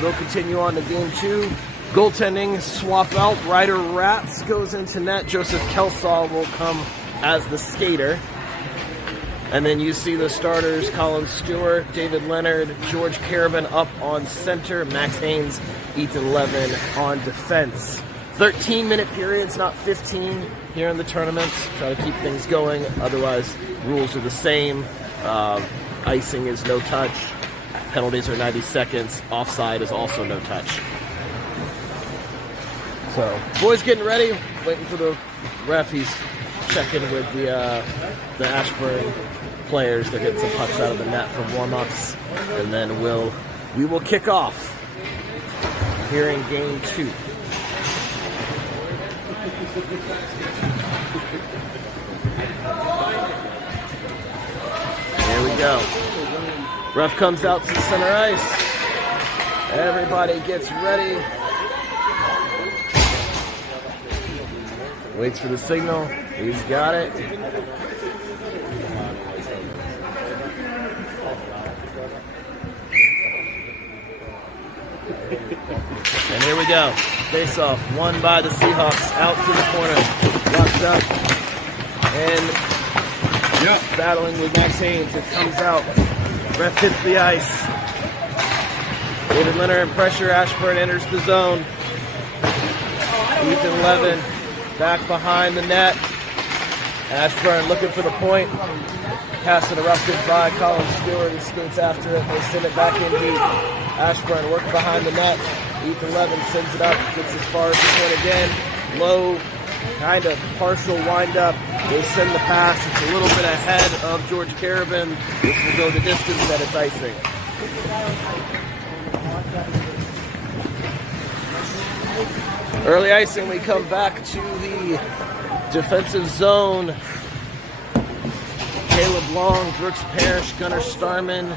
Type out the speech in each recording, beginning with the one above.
they'll continue on to game 2. Goaltending swap out. Ryder Ratz goes into net. Joseph Kelsaw will come as the skater. And then you see the starters, Colin Stewart, David Leonard, George Carabin up on center, Max Haynes, Ethan Levin on defense. 13-minute periods, not 15 here in the tournament. Try to keep things going. Otherwise, rules are the same. Icing is no touch. Penalties are 90 seconds. Offside is also no touch. So, boys getting ready. Waiting for the ref. He's checking with the Ashburn players. They're getting some pucks out of the net from warm-ups. And then we will kick off here in game 2. Here we go. Ref comes out to the center ice. Everybody gets ready. Waits for the signal. He's got it. And here we go. Face off, won by the Seahawks, out to the corner, locked up, and battling with Max Haynes. It comes out, ref hits the ice. David Leonard in pressure, Ashburn enters the zone. Ethan Levin back behind the net. Ashburn looking for the point. Pass interrupted by Colin Stewart. He skates after it. They send it back in deep. Ashburn working behind the net. Ethan Levin sends it up, gets as far as the point again. Low, kind of partial wind-up. They send the pass. It's a little bit ahead of George Carabin. This will go the distance and it's icing. Early icing, we come back to the defensive zone. Caleb Long, Brooks Parrish, Gunnar Starman,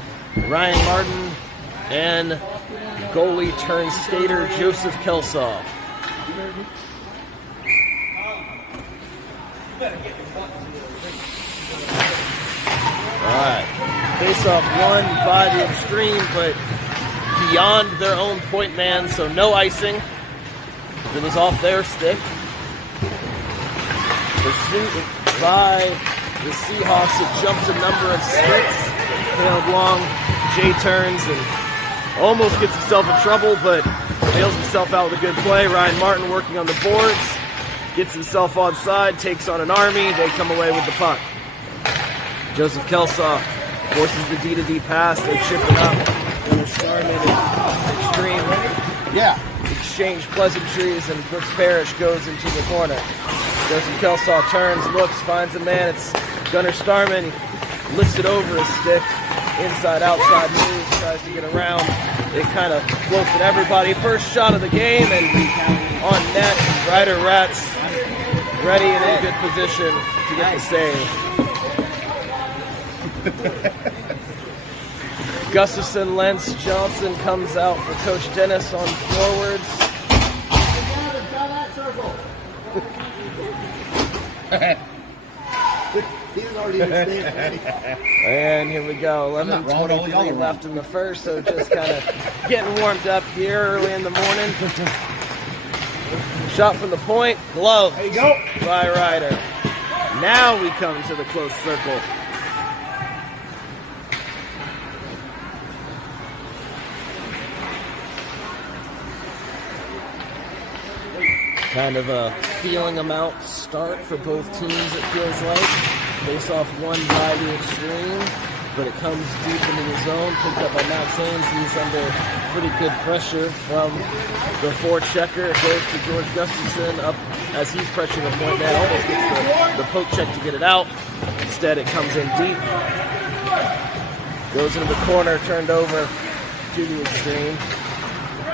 Ryan Martin, and goalie turned skater Joseph Kelsaw. Alright. Face-off won by the Xtreme, but beyond their own point man, so no icing. It was off their stick. Pursuit by the Seahawks. It jumps a number of sticks. Caleb Long, Jay turns and almost gets himself in trouble, but bails himself out with a good play. Ryan Martin working on the boards. Gets himself onside, takes on an army. They come away with the puck. Joseph Kelsaw forces the D-to-D pass. They chip it up. And Starman and Xtreme. Yeah. Exchange pleasantries, and Brooks Parrish goes into the corner. Joseph Kelsaw turns, looks, finds a man. It's Gunnar Starman. He lifts it over his stick. Inside, outside moves, tries to get around. It kind of floats at everybody. First shot of the game, and on net, Ryder Ratz ready and in good position to get the save. Gustafson, Lentz, Johnson comes out for Coach Dennis on forwards. And here we go, 11:23 left in the first, so just kind of getting warmed up here early in the morning. Shot from the point, glove there you go. By Ryder. Now we come to the close circle. Kind of a feeling them out start for both teams, it feels like. Face off won by the Xtreme, but it comes deep into the zone, picked up by Max Haynes. He's under pretty good pressure from the forechecker. It goes to George Gustafson up as he's pressuring the point man. Almost gets the poke check to get it out. Instead, it comes in deep. Goes into the corner, turned over to the Xtreme.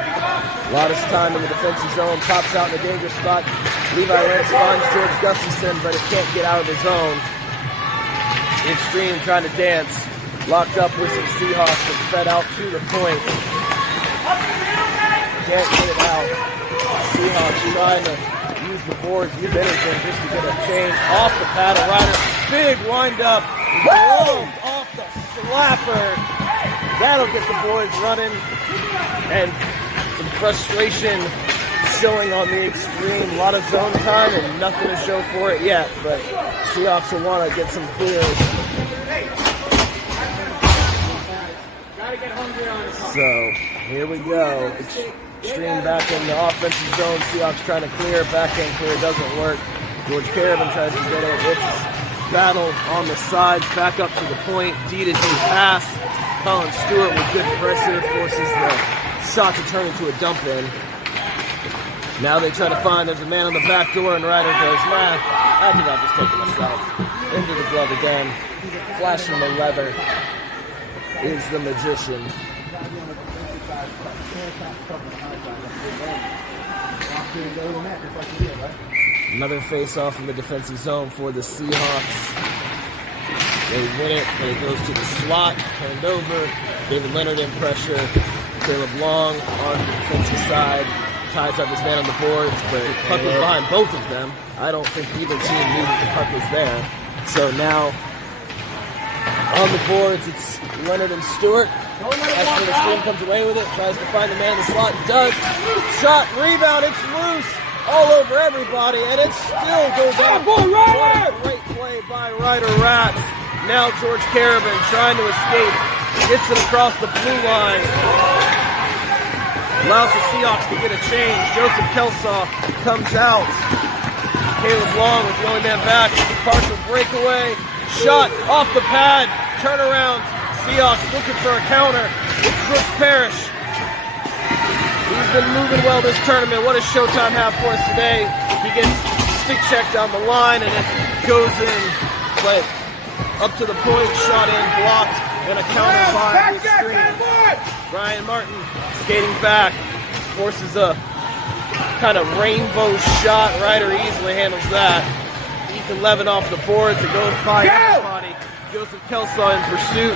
A lot of time in the defensive zone, pops out in a dangerous spot. Levi Lance finds George Gustafson, but it can't get out of the zone. Xtreme trying to dance, locked up with some Seahawks and fed out to the point. Can't get it out. Seahawks trying to use the boards, use anything just to get a change off the paddle. Ryder, big wind up, off the slapper. That'll get the boys running. and some frustration showing on the Xtreme. A lot of zone time and nothing to show for it yet, but Seahawks will want to get some clears. So here we go. Xtreme back in the offensive zone. Seahawks trying to clear. Backhand clear doesn't work. George Carabin tries to get it. It's battle on the sides. Back up to the point. D-to-D pass. Colin Stewart with good pressure forces the shot to turn into a dump in. Now they try to find, there's a man on the back door, and Ryder goes, nah, I think I'll just take it myself. Into the glove again. Flashing the leather is the magician. Another face-off in the defensive zone for the Seahawks. They win it, but it goes to the slot, turned over. David Leonard in pressure. Caleb Long on the defensive side. Ties up his man on the boards, but puck was behind both of them. I don't think either team knew that the puck was there. So now, on the boards, it's Leonard and Stewart. Ashburn Xtreme comes away with it, tries to find the man in the slot, does. Shot, rebound, it's loose, all over everybody, and it still goes out. What a great play by Ryder Rats. Now George Carabin trying to escape, gets it across the blue line. Allows the Seahawks to get a change. Joseph Kelsaw comes out. Caleb Long with the only man back. Partial breakaway. Shot off the pad. Turnaround. Seahawks looking for a counter. It's Brooks Parrish. He's been moving well this tournament. What does Showtime have for us today? He gets stick check down the line and it goes in. But up to the point, shot in, blocked, and a counter by the Xtreme. Brian Martin skating back, forces a kind of rainbow shot. Ryder easily handles that. Ethan Levin off the boards. It goes by everybody. Joseph Kelsaw in pursuit.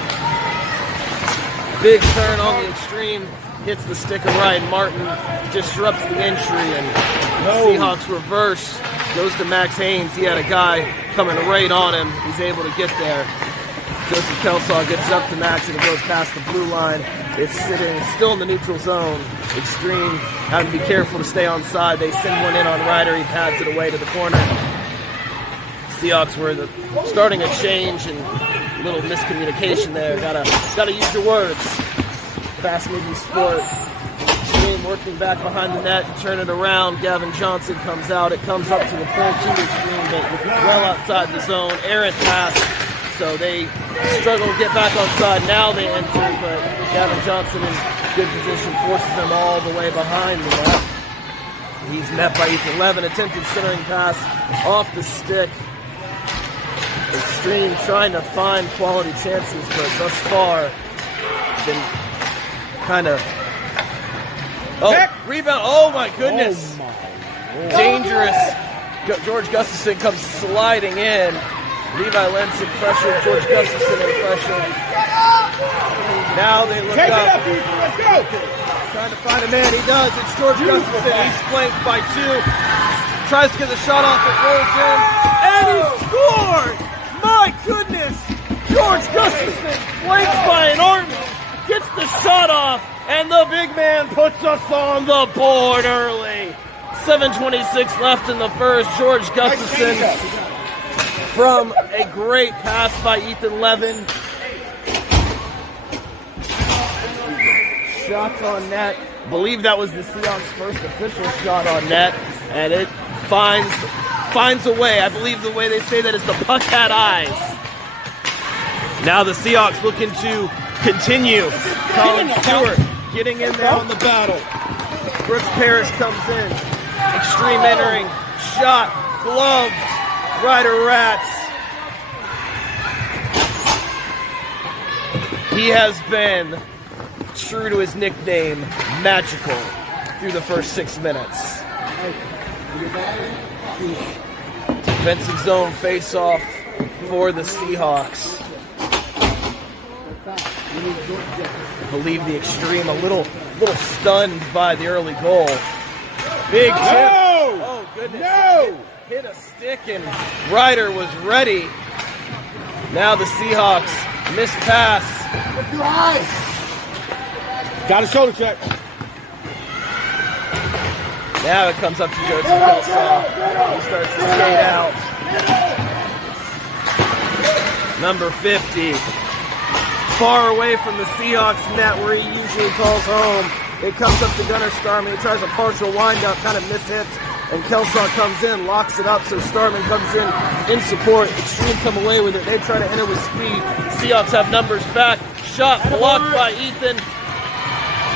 Big turn on the Xtreme. Hits the stick of Ryan Martin. Disrupts the entry, and Seahawks reverse. Goes to Max Haynes. He had a guy coming right on him. He's able to get there. Joseph Kelsaw gets up to Max and it goes past the blue line. It's sitting still in the neutral zone. Xtreme having to be careful to stay on side. They send one in on Ryder. He pads it away to the corner. Seahawks were starting a change and a little miscommunication there. Gotta use your words. Fast moving sport. Xtreme working back behind the net to turn it around. Gavin Johnson comes out. It comes up to the point to Xtreme, but well outside the zone. Errant pass. So they struggle to get back on side. Now they enter, but Gavin Johnson in good position forces them all the way behind the net. He's met by Ethan Levin. Attempted centering pass off the stick. Xtreme trying to find quality chances, but thus far been kind of... Oh, rebound. Oh, my goodness. Dangerous. George Gustafson comes sliding in. Levi Lentz in pressure. George Gustafson in pressure. Now they look up. Let's go. Trying to find a man. He does. It's George Gustafson. He's flanked by two. Tries to get the shot off. It rolls in. And he scores! My goodness! George Gustafson flanked by an army. Gets the shot off. And the big man puts us on the board early. 7:26 left in the first. George Gustafson from a great pass by Ethan Levin. Shots on net. I believe that was the Seahawks' first official shot on net. And it finds a way. I believe the way they say that is the puck had eyes. Now the Seahawks looking to continue. Colin Stewart getting in there on the battle. Brooks Parrish comes in. Xtreme entering. Shot. Gloved. Ryder Rats. He has been true to his nickname, magical, through the first 6 minutes. Defensive zone face-off for the Seahawks. I believe the Xtreme a little stunned by the early goal. Big tip. No! Oh, goodness. No! Hit a stick and Ryder was ready. Now the Seahawks missed pass. Got a shoulder check. Now it comes up to Joseph Kelsaw. He starts to skate out. Number 50. Far away from the Seahawks net where he usually calls home. It comes up to Gunnar Starman. He tries a partial windup, kind of mishits. And Kelsaw comes in, locks it up, so Starman comes in support. Xtreme come away with it. They try to enter with speed. Seahawks have numbers back. Shot blocked by Ethan.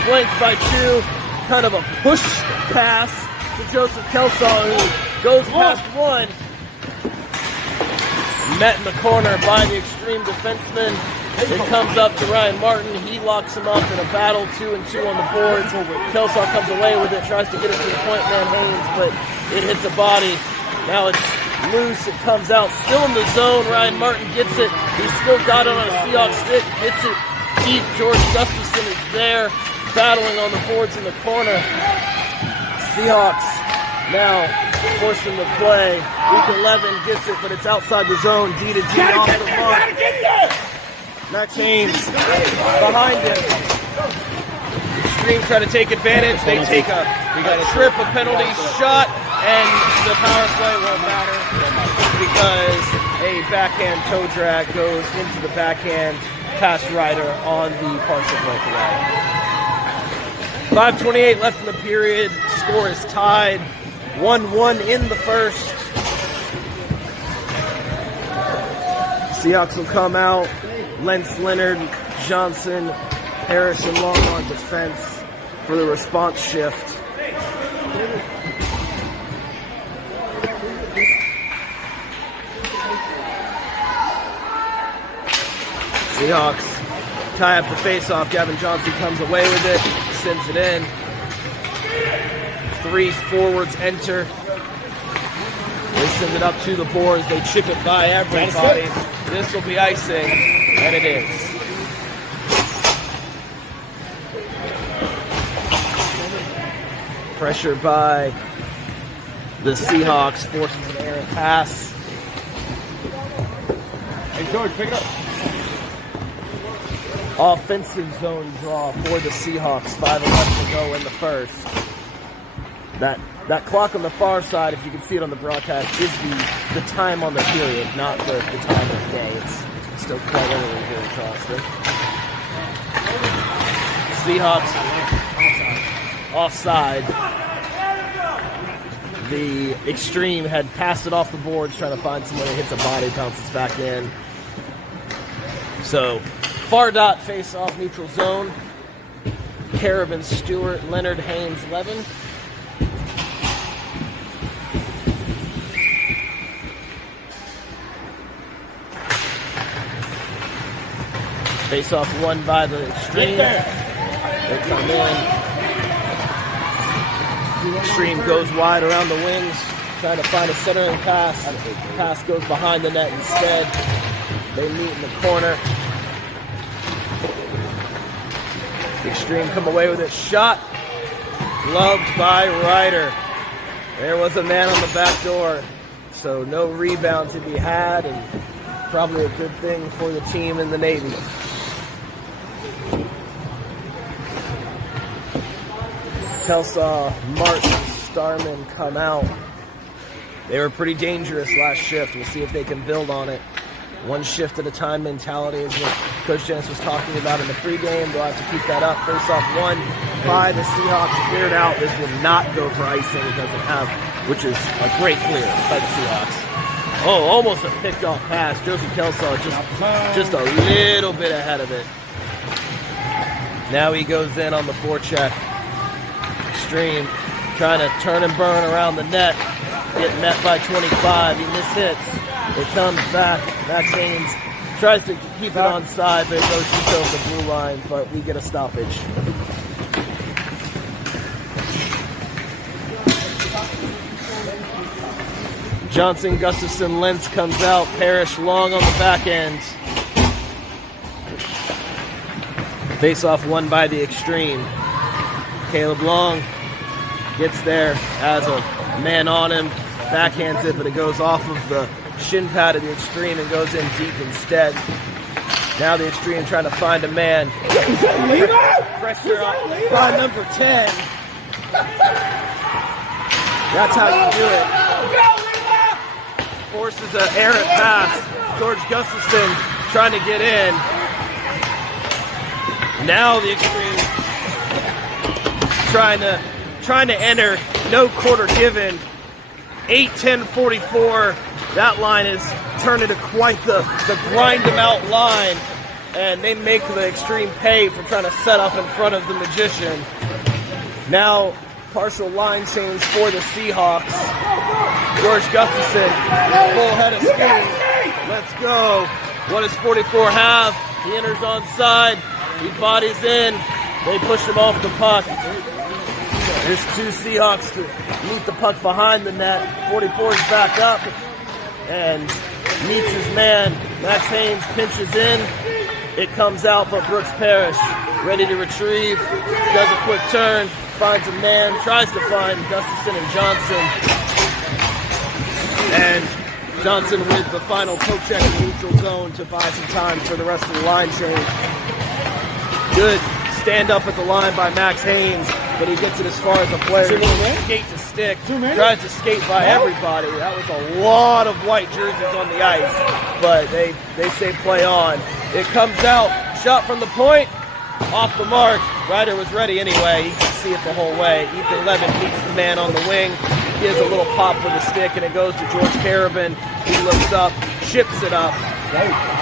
Flanked by Chu. Kind of a push pass to Joseph Kelsaw, who goes past one. Met in the corner by the Xtreme defenseman. It comes up to Ryan Martin. He locks him up in a battle, 2-2 on the boards. Kelsaw comes away with it, tries to get it to the point man Haynes, but it hits a body. Now it's loose. It comes out, still in the zone. Ryan Martin gets it. He's still got it on a Seahawks stick. Hits it deep. George Gustafson is there, battling on the boards in the corner. Seahawks now forcing the play. Ethan Levin gets it, but it's outside the zone. D to G off the mark. Max Haynes behind him. Xtreme try to take advantage. They take a trip, a penalty shot, and the power play won't matter because a backhand toe drag goes into the backhand pass rider on the partial breakaway. 5:28 left in the period. Score is tied. 1-1 in the first. Seahawks will come out. Lentz, Leonard, Johnson, Parrish, and Long on defense for the response shift. Seahawks tie up the face-off. Gavin Johnson comes away with it, sends it in. 3 forwards enter. They send it up to the boards. They chip it by everybody. This will be icing, and it is. Pressure by the Seahawks forces an errant pass. Hey, George, pick it up. Offensive zone draw for the Seahawks. 5:11 to go in the first. That clock on the far side, if you can see it on the broadcast, is the time on the period, not the time of day. It's still quite early here in Charleston. Seahawks offside. The Xtreme had passed it off the boards, trying to find someone that hits a body, bounces back in. So, far dot face off neutral zone. Carabin, Stewart, Leonard, Haynes, Levin. Face off won by the Xtreme. They come in. Xtreme goes wide around the wings, trying to find a centering pass. Pass goes behind the net instead. They meet in the corner. Xtreme come away with it. Shot. Gloved by Ryder. There was a man on the back door. So no rebound to be had, and probably a good thing for the team in the Navy. Kelsaw, Martin, Starman come out. They were pretty dangerous last shift. We'll see if they can build on it. One shift at a time mentality is what Coach Dennis was talking about in the pregame. They'll have to keep that up. Face off won by the Seahawks. Cleared out. This will not go for icing. It doesn't have, which is a great clear by the Seahawks. Oh, almost a picked off pass. Joseph Kelsaw just a little bit ahead of it. Now he goes in on the forecheck. Xtreme trying to turn and burn around the net. Get met by 25. He mishits. It comes back. Max Haynes tries to keep it on side, but it goes just over the blue line, but we get a stoppage. Johnson, Gustafson, Lentz comes out. Parrish long on the back end. Face-off won by the Xtreme. Caleb Long gets there, has a man on him, backhands it, but it goes off of the shin pad of the Xtreme and goes in deep instead. Now the Xtreme trying to find a man. Pressure on by number 10. That's how you do it. Forces an errant pass. George Gustafson trying to get in. Now the Xtreme trying to enter. No quarter given. 8:10:44. That line is turned into quite the grind them out line. And they make the Xtreme pay for trying to set up in front of the Magician. Now, partial line change for the Seahawks. George Gustafson, full head of steam. Let's go. What does 44 have? He enters onside. He bodies in. They push him off the puck. There's two Seahawks to meet the puck behind the net. 44 is back up and meets his man. Max Haynes pinches in. It comes out, but Brooks Parrish ready to retrieve. Does a quick turn. Finds a man. Tries to find Gustafson and Johnson. And Johnson with the final poke check in neutral zone to buy some time for the rest of the line change. Good stand up at the line by Max Haynes, but he gets it as far as the player. Skate to stick. Tries to skate by everybody. That was a lot of white jerseys on the ice, but they say play on. It comes out. Shot from the point. Off the mark. Ryder was ready anyway. You can see it the whole way. Ethan Levin beats the man on the wing. Gives a little pop with the stick, and it goes to George Carabin. He looks up, chips it up,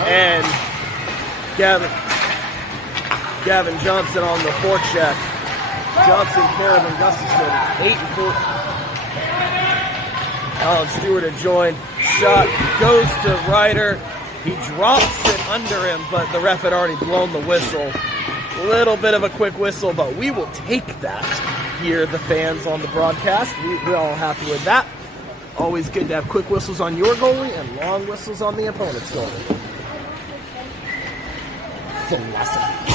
and Gavin Johnson on the forecheck. Johnson, Carabin, Gustafson, 8-4. Alan Stewart had joined. Shot goes to Ryder. He drops it under him, but the ref had already blown the whistle. Little bit of a quick whistle, but we will take that here, the fans on the broadcast. We're all happy with that. Always good to have quick whistles on your goalie and long whistles on the opponent's goalie. Philosophy.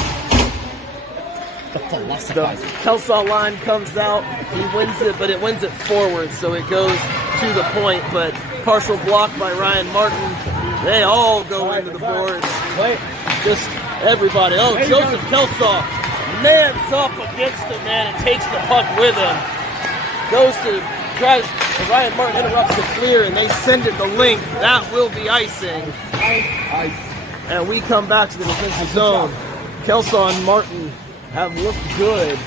The philosophizer. The Kelsaw line comes out. He wins it, but it wins it forward, so it goes to the point, but partial block by Ryan Martin. They all go into the boards. Just everybody. Oh, Joseph Kelsaw mans up against him, man, and takes the puck with him. Ryan Martin interrupts the clear, and they send it the length. That will be icing. And we come back to the defensive zone. Kelsaw and Martin have looked good.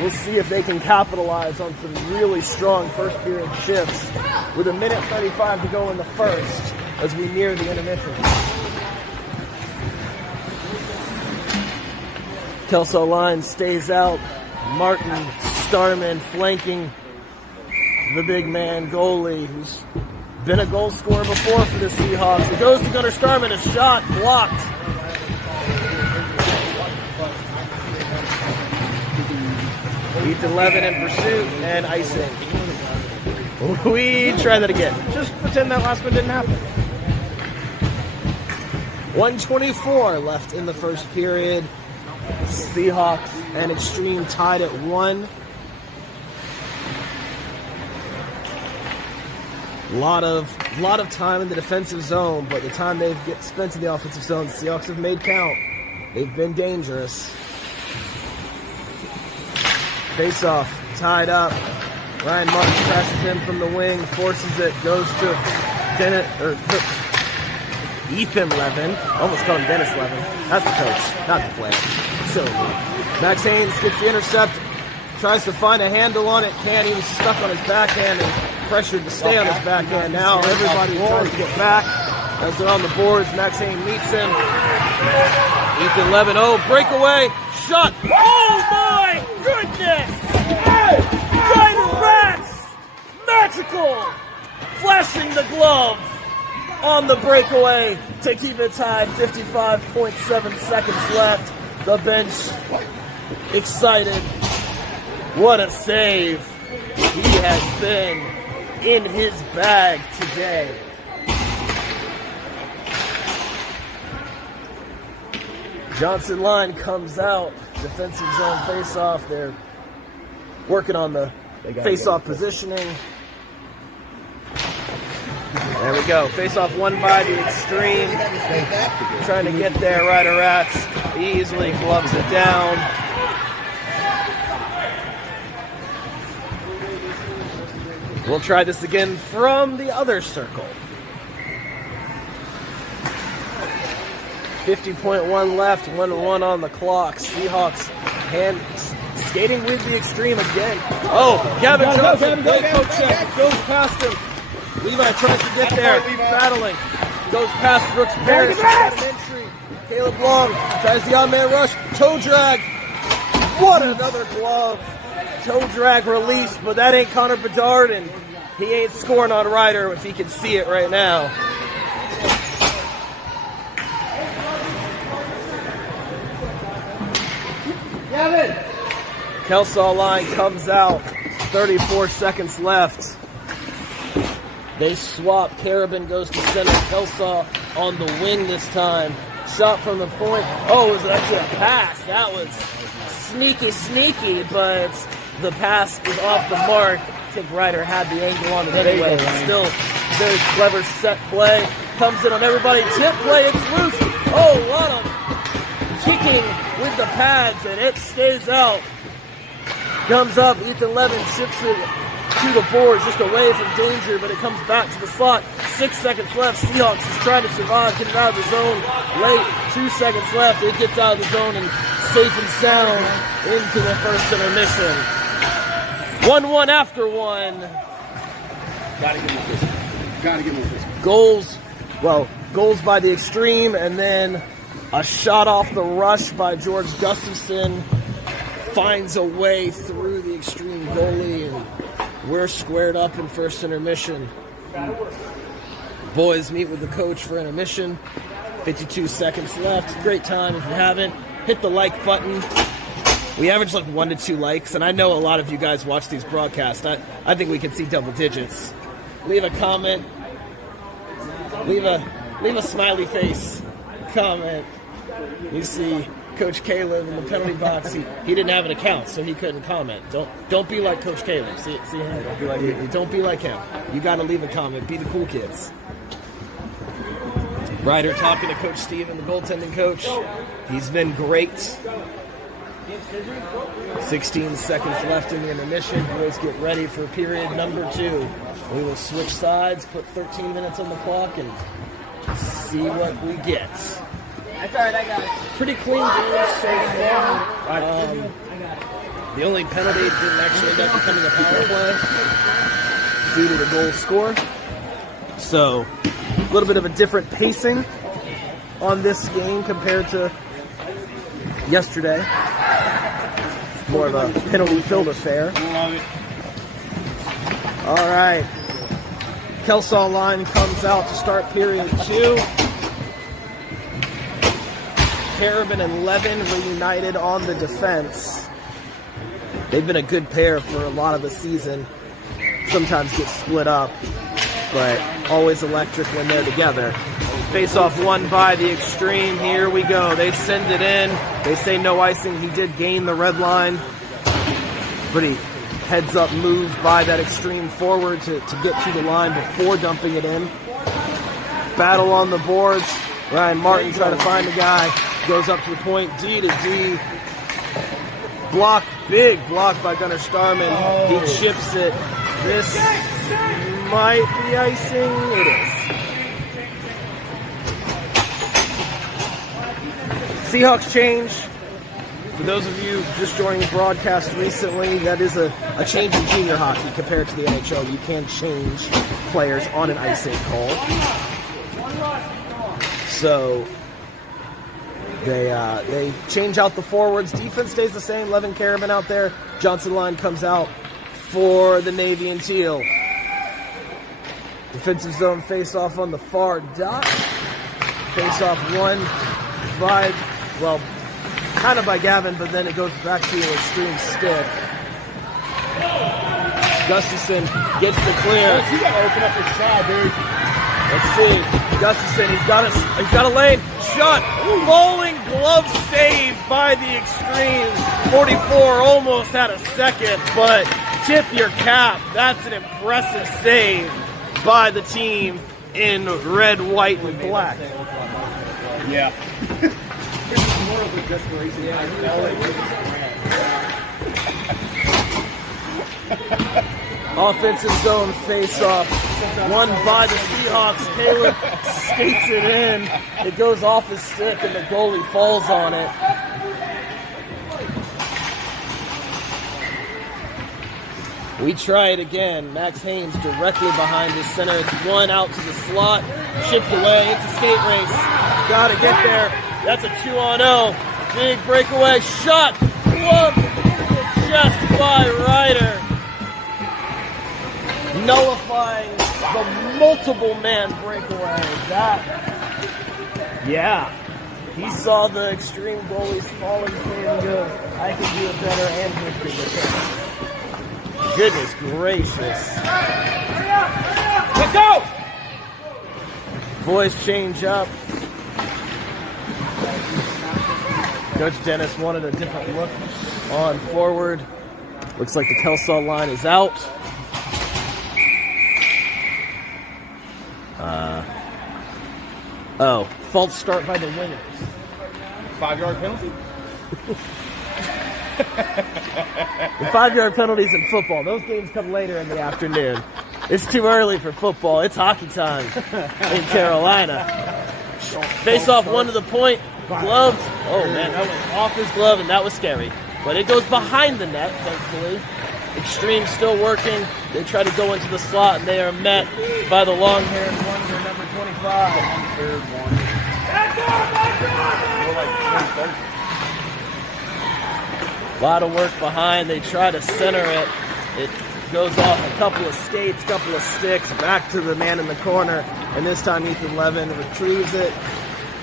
We'll see if they can capitalize on some really strong first period shifts with 1:35 to go in the first as we near the intermission. Kelso line stays out. Martin Starman flanking the big man goalie who's been a goal scorer before for the Seahawks. It goes to Gunnar Starman, a shot blocked. Ethan Levin in pursuit and icing. We try that again. Just pretend that last one didn't happen. 1:24 left in the first period. Seahawks and Xtreme tied at 1. Lot of time in the defensive zone, but the time they've spent in the offensive zone, the Seahawks have made count. They've been dangerous. Face off, tied up. Ryan Martin crashes in from the wing, forces it, goes to Ethan Levin. Almost called him Dennis Levin. That's the coach, not the player. So Max Haynes gets the intercept, tries to find a handle on it, can't. He was stuck on his backhand and pressured to stay on his backhand. Now everybody tries to get back as they're on the boards. Max Haynes meets him. Ethan Levin, breakaway, shot. Oh my goodness! Ryder Rats! Magical! Flashing the glove on the breakaway to keep it tied. 55.7 seconds left. The bench excited. What a save. He has been in his bag today. Johnson line comes out. Defensive zone face-off. They're working on the face-off positioning. There we go. Face-off won by the Xtreme. Trying to get there. Ryder Rats easily gloves it down. We'll try this again from the other circle. 50.1 left, 1-1 on the clock. Seahawks skating with the Xtreme again. Oh, Gavin Johnson, great poke check, goes past him. Levi tries to get there, battling. Goes past Brooks Parrish, got an entry. Caleb Long tries the odd man rush, toe drag. What another glove. Toe drag release, but that ain't Connor Bedard, and he ain't scoring on Ryder if he can see it right now. Kelsaw line comes out, 34 seconds left. They swap, Carabin goes to center, Kelsaw on the wing this time. Shot from the point, oh, it was actually a pass. That was sneaky, but the pass is off the mark. I think Ryder had the angle on it anyway. Still very clever set play. Comes in on everybody, tip play, it's loose. Oh, a lot of kicking with the pads, and it stays out. Comes up, Ethan Levin chips it to the boards, just away from danger, but it comes back to the slot. 6 seconds left, Seahawks is trying to survive, get it out of the zone late. 2 seconds left, it gets out of the zone and safe and sound into the first intermission. 1-1 after one. Gotta get more physical. Gotta get more physical. Goals by the Xtreme, and then a shot off the rush by George Gustafson. Finds a way through the Xtreme goalie, and we're squared up in first intermission. Boys meet with the coach for intermission. 52 seconds left. Great time. If you haven't, hit the like button. We average like 1 to 2 likes, and I know a lot of you guys watch these broadcasts. I think we can see double digits. Leave a comment. Leave a smiley face comment. You see Coach Caleb in the penalty box. He didn't have an account, so he couldn't comment. Don't be like Coach Caleb. See him. Don't be like him. You got to leave a comment. Be the cool kids. Ryder talking to Coach Steven, the goaltending coach. He's been great. 16 seconds left in the intermission. Boys get ready for period number 2. We will switch sides, put 13 minutes on the clock, and see what we get. That's all right, I got it. Pretty clean game so far. The only penalty didn't actually end up becoming a power play due to the goal score. So, a little bit of a different pacing on this game compared to yesterday. More of a penalty-filled affair. All right. Kelsaw line comes out to start period 2. Carabin and Levin reunited on the defense. They've been a good pair for a lot of the season. Sometimes get split up, but always electric when they're together. Face-off won by the Xtreme. Here we go. They send it in. They say no icing. He did gain the red line. Pretty heads-up move by that Xtreme forward to get to the line before dumping it in. Battle on the boards. Ryan Martin trying to find the guy. Goes up to the point. D to D. Block. Big block by Gunnar Starman. He chips it. This might be icing. It is. Seahawks change. For those of you just joining the broadcast recently, that is a change in junior hockey compared to the NHL. You can change players on an icing call. So they change out the forwards. Defense stays the same. Levin Carabin out there. Johnson line comes out for the Navy and Teal. Defensive zone face-off on the far dot. Face-off won by, well, kind of by Gavin, but then it goes back to an Xtreme stick. Gustafson gets the clear. You gotta open up your shot, dude. Let's see. Gustafson, he's got a lane. Shot. Falling glove save by the Xtreme. 44 almost had a second, but tip your cap. That's an impressive save by the team in red, white, and black. Yeah. Offensive zone face-off. Won by the Seahawks. Caleb skates it in. It goes off his stick, and the goalie falls on it. We try it again. Max Haynes directly behind the center. It's one out to the slot. Chipped away. It's a skate race. Gotta get there. That's a 2-on-0. Big breakaway. Shot. Glove. Just by Ryder. Nullifying the multiple man breakaway. Yeah. He saw the Xtreme goalies falling clean and go, I can do it better and hit the defense. Goodness gracious. Let's go! Boys change up. Coach Dennis wanted a different look on forward. Looks like the Telstar line is out. False start by the Wingers. 5-yard penalty? The 5-yard penalties in football, those games come later in the afternoon. It's too early for football. It's hockey time in Carolina. Face off one to the point. Gloved. Oh, man, that went off his glove, and that was scary. But it goes behind the net, thankfully. Xtreme still working. They try to go into the slot, and they are met by the long-haired wonder, number 25. Long-haired one. A lot of work behind. They try to center it. It goes off a couple of skates, couple of sticks, back to the man in the corner. And this time Ethan Levin retrieves it.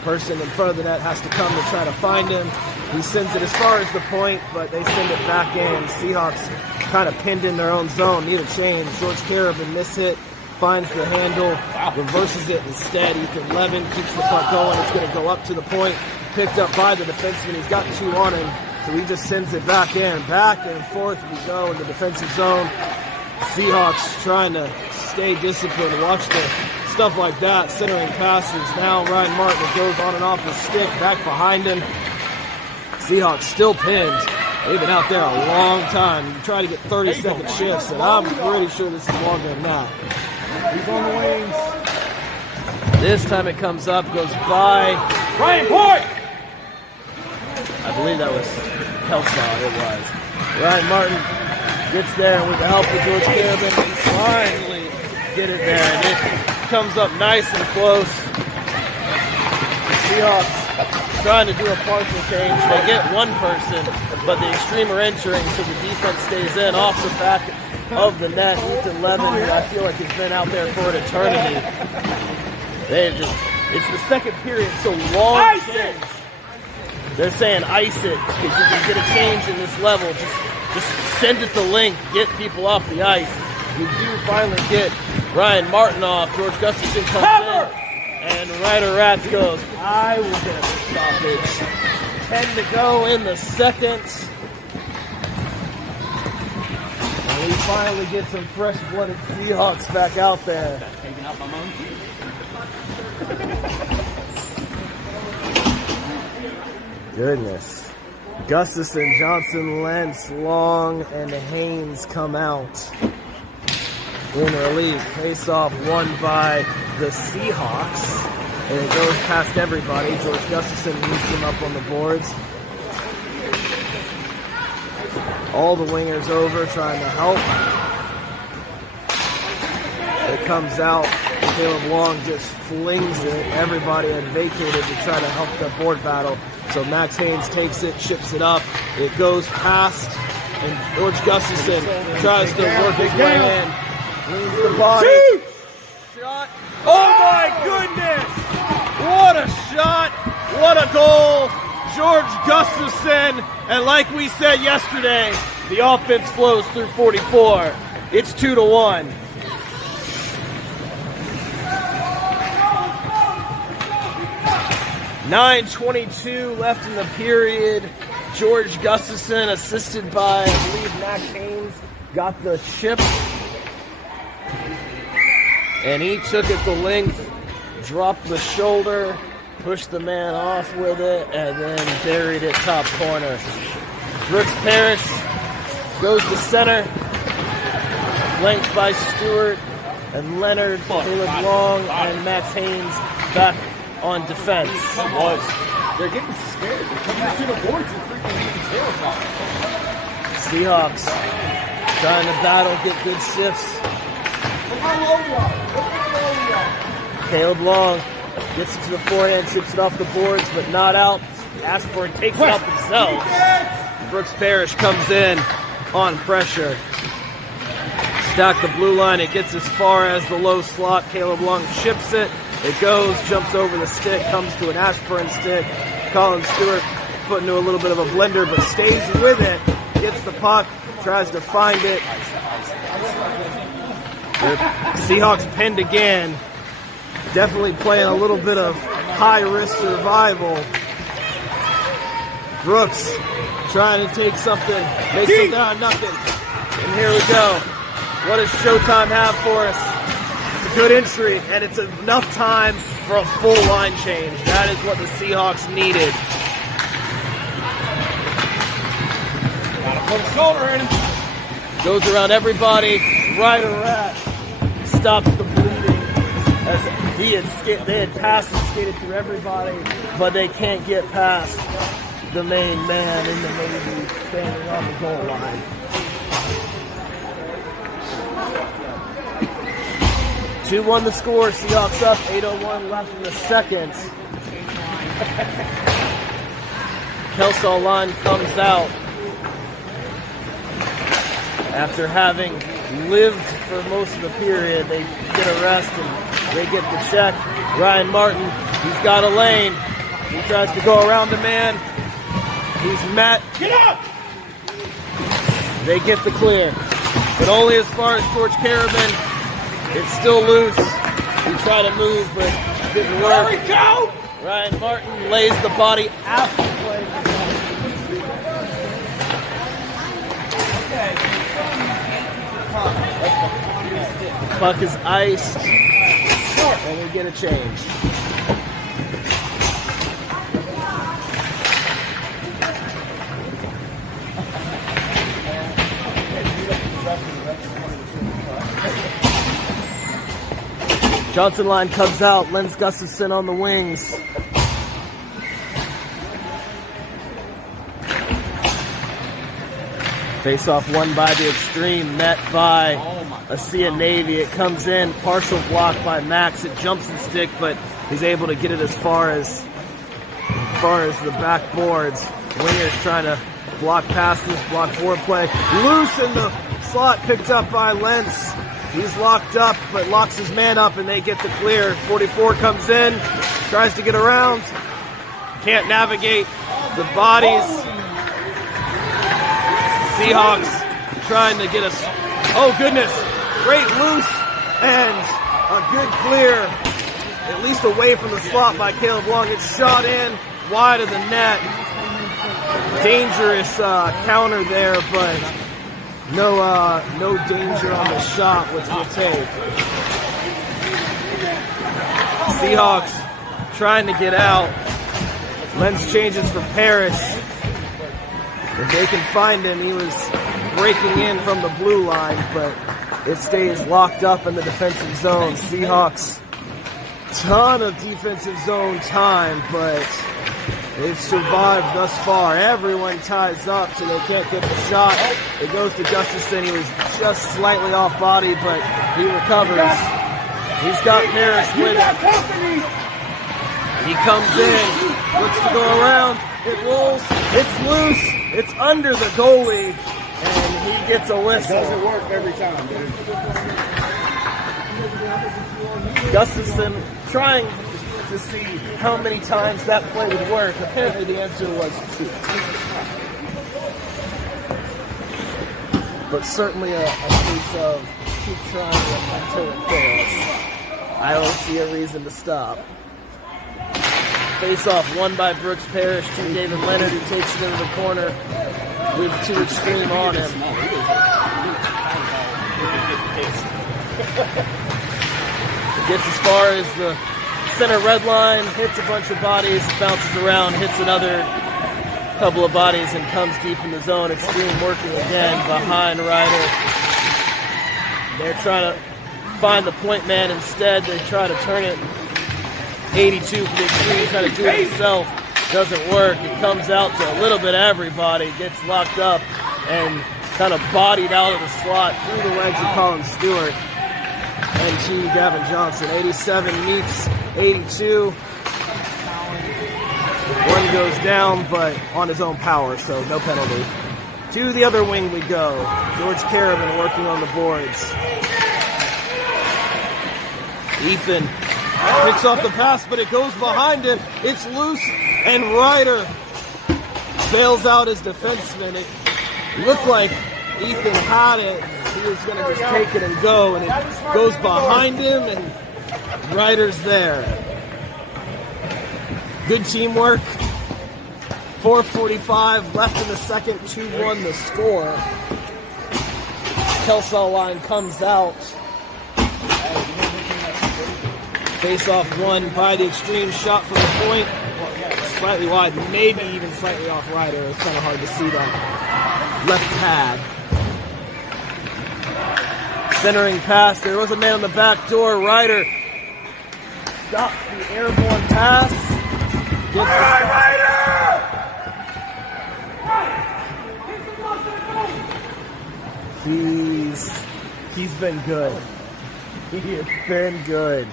Person in front of the net has to come to try to find him. He sends it as far as the point, but they send it back in. Seahawks kind of pinned in their own zone, need a change. George Carabin mishit, finds the handle, reverses it instead. Ethan Levin keeps the puck going. It's going to go up to the point, picked up by the defenseman. He's got two on him, so he just sends it back in. Back and forth we go in the defensive zone. Seahawks trying to stay disciplined, watch the stuff like that, centering passes. Now Ryan Martin, it goes on and off his stick, back behind him. Seahawks still pinned. They've been out there a long time. You try to get 30-second shifts, and I'm pretty sure this is longer than that. He's on the wings. This time it comes up, goes by Ryan Port! I believe that was Telstar, it was. Ryan Martin gets there with the help of George Carabin. They finally get it there, and it comes up nice and close. The Seahawks trying to do a partial change. They get one person, but the Xtreme are entering, so the defense stays in off the back of the net. Ethan Levin, who I feel like has been out there for an eternity. It's the second period, so long change. They're saying ice it, because you can get a change in this level. Just send it the link, get people off the ice. We do finally get Ryan Martin off. George Gustafson comes in, and Ryder Rats goes, I will get a stoppage. 10 to go in the second. And we finally get some fresh-blooded Seahawks back out there. Taking out my monkey. Goodness. Gustafson, Johnson, Lentz, Long, and Haynes come out in relief. Face-off won by the Seahawks. And it goes past everybody. George Gustafson moves him up on the boards. All the wingers over trying to help. It comes out. Caleb Long just flings it. Everybody had vacated to try to help the board battle. So Max Haynes takes it, chips it up. It goes past, and George Gustafson tries to work his way in. Leans the body. Shoot! Shot. Oh my goodness! What a shot! What a goal! George Gustafson, and like we said yesterday, the offense flows through 44. It's 2-1. .9:22 left in the period. George Gustafson, assisted by, I believe, Max Haynes, got the chip. And he took it the length, dropped the shoulder, pushed the man off with it, and then buried it top corner. Brooks Parrish goes to center. Flanked by Stewart and Leonard, Caleb Long, and Max Haynes back on defense. They're getting scared. They're coming to the boards and freaking getting terrified. Seahawks trying to battle, get good shifts. Caleb Long gets it to the forehand, chips it off the boards, but not out. Ashburn takes it out themselves. Brooks Parrish comes in on pressure. Stack the blue line. It gets as far as the low slot. Caleb Long chips it. It goes, jumps over the stick, comes to an Ashburn stick. Colin Stewart put into a little bit of a blender, but stays with it. Gets the puck, tries to find it. The Seahawks pinned again. Definitely playing a little bit of high-risk survival. Brooks trying to take something, make something out of nothing. And here we go. What does Showtime have for us? It's a good entry, and it's enough time for a full line change. That is what the Seahawks needed. Gotta put a shoulder in him. Goes around everybody, right a rat. Stops the bleeding. As they had passed and skated through everybody, but they can't get past the main man in the Navy standing on the goal line. 2-1 the score. Seahawks up. 8:01 left in the second. Kelsall line comes out after having lived for most of the period. They get a rest and they get the check. Ryan Martin, he's got a lane. He tries to go around the man. He's met. Get up! They get the clear, but only as far as George Caravan. It's still loose. He tried to move, but didn't work. There we go! Ryan Martin lays the body after play. Puck is iced, and we get a change. Johnson line comes out. Lenz Gustafson on the wings. Face-off won by the Xtreme, met by Asia Navy. It comes in, partial block by Max. It jumps and stick, but he's able to get it as far as the backboards. Wingers trying to block past this, block board play. Loose in the slot, picked up by Lentz. He's locked up, but locks his man up, and they get the clear. 44 comes in, tries to get around. Can't navigate the bodies. Seahawks trying to get us. Oh, goodness. Great loose and a good clear, at least away from the slot by Caleb Long. It's shot in, wide of the net. Dangerous counter there, but no danger on the shot, which we'll take. Seahawks trying to get out. Lenz changes for Parrish. If they can find him, he was breaking in from the blue line, but it stays locked up in the defensive zone. Seahawks, ton of defensive zone time, but they've survived thus far. Everyone ties up, so they can't get the shot. It goes to Gustafson. He was just slightly off body, but he recovers. He's got Parrish with him. He comes in, looks to go around. It rolls. It's loose. It's under the goalie, and he gets a whistle. It doesn't work every time, dude. Gustafson trying to see how many times that play would work. Apparently the answer was 2. But certainly a case of keep trying until it fails. I don't see a reason to stop. Face-off won by Brooks Parrish to David Leonard, who takes it into the corner with 2 Xtreme on him. Gets as far as the center red line, hits a bunch of bodies, bounces around, hits another couple of bodies, and comes deep in the zone. Xtreme working again behind Ryder. They're trying to find the point man instead. They try to turn it 82 for the Xtreme, trying to do it himself. Doesn't work. It comes out to a little bit of everybody. Gets locked up and kind of bodied out of the slot through the legs of Colin Stewart and to Gavin Johnson. 87 meets 82. One goes down, but on his own power, so no penalty. To the other wing we go. George Carabin working on the boards. Ethan picks off the pass, but it goes behind him. It's loose, and Ryder bails out his defenseman. It looked like Ethan had it. He was going to just take it and go, and it goes behind him, and Ryder's there. Good teamwork. 4:45 left in the second, 2-1 the score. Kelsaw line comes out. Face-off won by the Xtreme, shot from the point. Slightly wide, maybe even slightly off Ryder. It's kind of hard to see that left pad. Centering pass. There was a man on the back door. Ryder stopped the airborne pass. He's been good. He has been good.